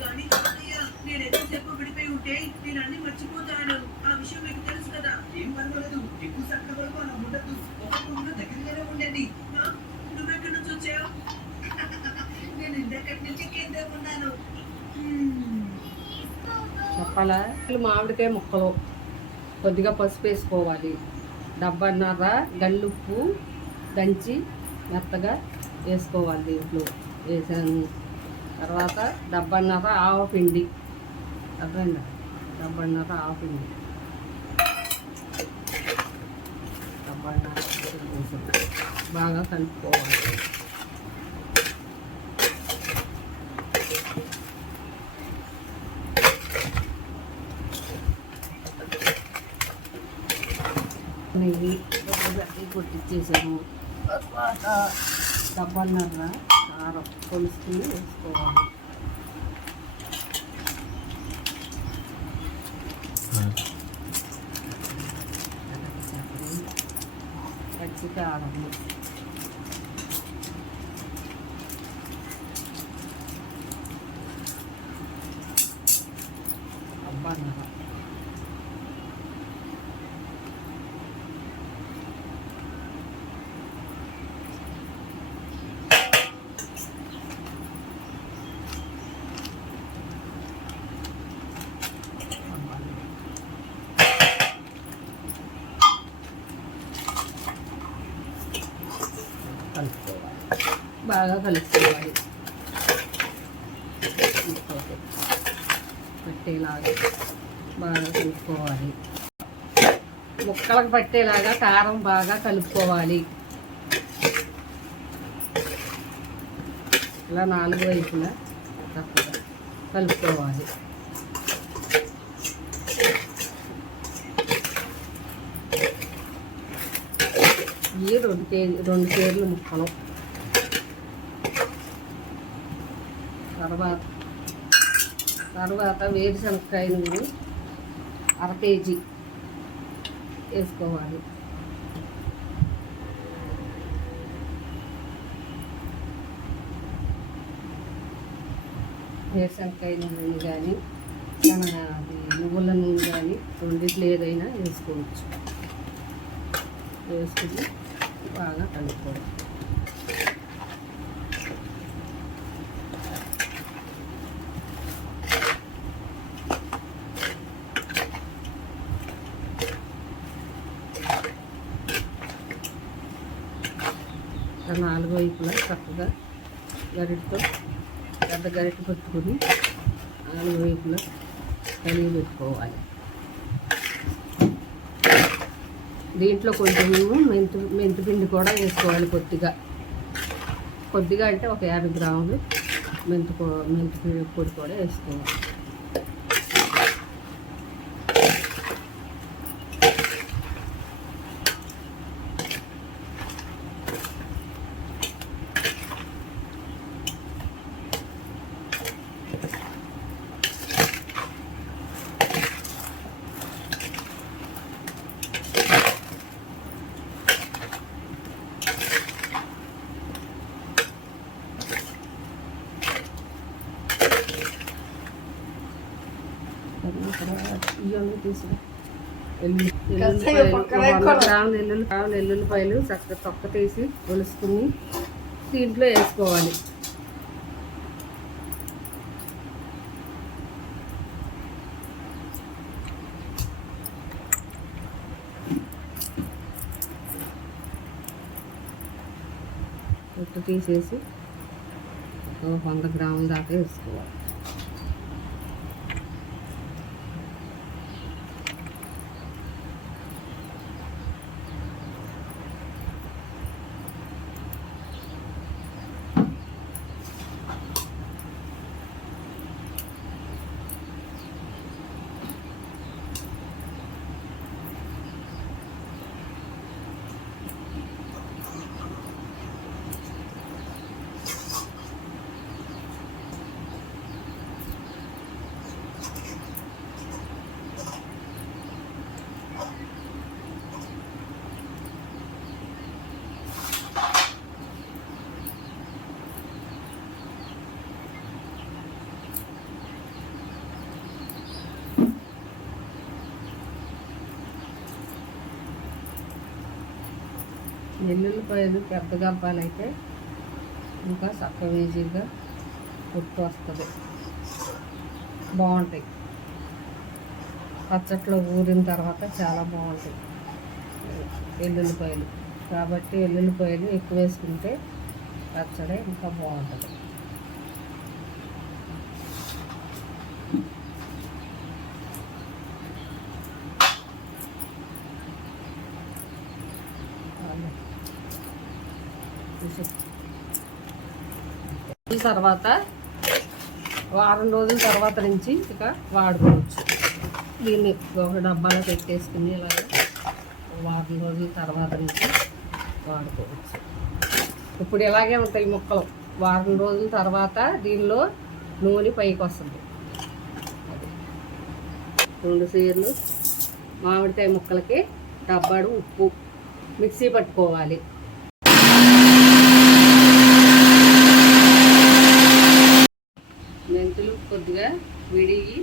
కానీ తాతయ్య నేను ఎక్కువసేపు విడిపోయి ఉంటే నేను అన్ని మర్చిపోతాను. ఆ విషయం మీకు తెలుసు కదా. ఏం పర్వాలేదు, ఎక్కువ సేపటి వరకు అలా ఉండద్దు. ఒక రూమ్లో దగ్గరగానే ఉండండి. నువ్వెక్కడి నుంచి వచ్చావు? నేను ఇందక్కడి నుంచి కిందే ఉన్నాను. చెప్పాలా? మామిడికాయ ముక్కలు కొద్దిగా పసుపు వేసుకోవాలి. డబ్బన్నర గల్లుప్పు దంచి మెత్తగా వేసుకోవాలి. దీంట్లో వేసాను. తర్వాత డబ్బన్నర ఆవపిండి, డబ్బన్నర ఆవపిండి, డబ్బన్నర వేసాను. బాగా కలుపుకోవాలి. నెయ్యి కొట్టించేసాము. తర్వాత డబ్బన్నర కారం కొలుసుకుని వేసుకోవాలి. పచ్చి కారం, డబ్బన్నర, బాగా కలుపుకోవాలి. పట్టేలాగా బాగా కలుపుకోవాలి. ముక్కలకు పట్టేలాగా కారం బాగా కలుపుకోవాలి. ఇలా 4 వైపులా చక్కగా కలుపుకోవాలి. ఇవి 2 కేజీల ముక్కలు. తర్వాత వేరుశనగకాయ నూనె 1/2 కేజీ వేసుకోవాలి. వేరుశనగకాయ నూనె కానీ నువ్వుల నూనె కానీ రెండిట్లో ఏదైనా వేసుకోవచ్చు. వేసుకుని బాగా కలుపుకోవాలి. నాలుగు వైపులా చక్కగా గరిటతో పెద్ద గరిట పెట్టుకొని 4 వైపులా కలిగి పెట్టుకోవాలి. దీంట్లో కొంచెం మెంతిపిండి కూడా వేసుకోవాలి. కొద్దిగా అంటే ఒక 50 గ్రాములు మెంతి పొడి కూడా వేసుకోవాలి. ఎల్లుల్లిపాయలు చక్కగా తొక్క తీసి ఒలుసుకుని దీంట్లో వేసుకోవాలి. తొక్క తీసేసి 100 గ్రాముల దాకా వేసుకోవాలి. వెల్లుల్లిపాయలు పెద్ద గబ్బాలు అయితే ఇంకా చక్కగా ఈజీగా ఉప్పు వస్తుంది, బాగుంటాయి. పచ్చట్లో ఊరిన తర్వాత చాలా బాగుంటాయి వెల్లుల్లిపాయలు. కాబట్టి వెల్లుల్లిపాయలు ఎక్కువ వేసుకుంటే పచ్చడి ఇంకా బాగుంటుంది. తర్వాత వారం రోజుల తర్వాత నుంచి ఇక వాడుకోవచ్చు. దీన్ని ఒక డబ్బాలో పెట్టేసుకుని ఇలాగ వారం రోజుల తర్వాత నుంచి వాడుకోవచ్చు. ఇప్పుడు ఇలాగే ఉంటాయి ముక్కలు. వారం రోజుల తర్వాత దీనిలో నూనె పైకి వస్తుంది. 2 సేర్లు మామిడికాయ ముక్కలకి డబ్బాడు ఉప్పు మిక్సీ పట్టుకోవాలి. మెంతులు కొద్దిగా విడిగి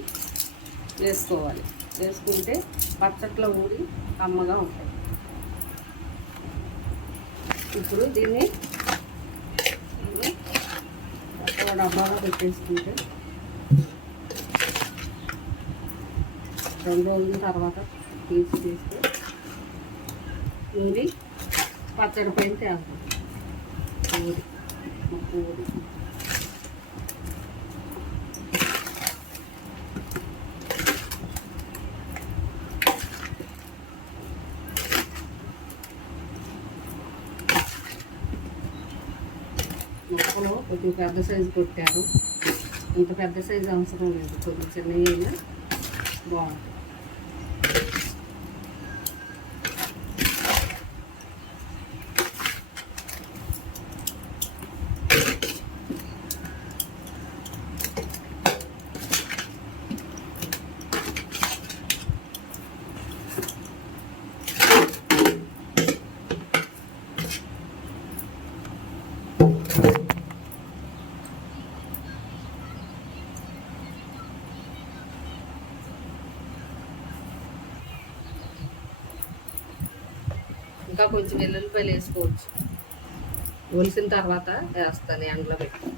వేసుకోవాలి. వేసుకుంటే పచ్చట్లో ఊడి కమ్మగా ఉంటాయి. ఇప్పుడు దీన్ని ఒక డబ్బాలో పెట్టేసుకుంటే 2 రోజుల తర్వాత తీస్తే ఊరి పచ్చడి పైన తేస్తాం. ఊరి ముక్కలు కొంచెం పెద్ద సైజు కొట్టారు. ఇంత పెద్ద సైజు అవసరం లేదు, కొంచెం చిన్నవి అయినా బాగుంటుంది. ఇంకా కొంచెం వెల్లుల్లిపాయలు వేసుకోవచ్చు. ఒలిసిన తర్వాత వేస్తాను ఎండలో పెట్టి.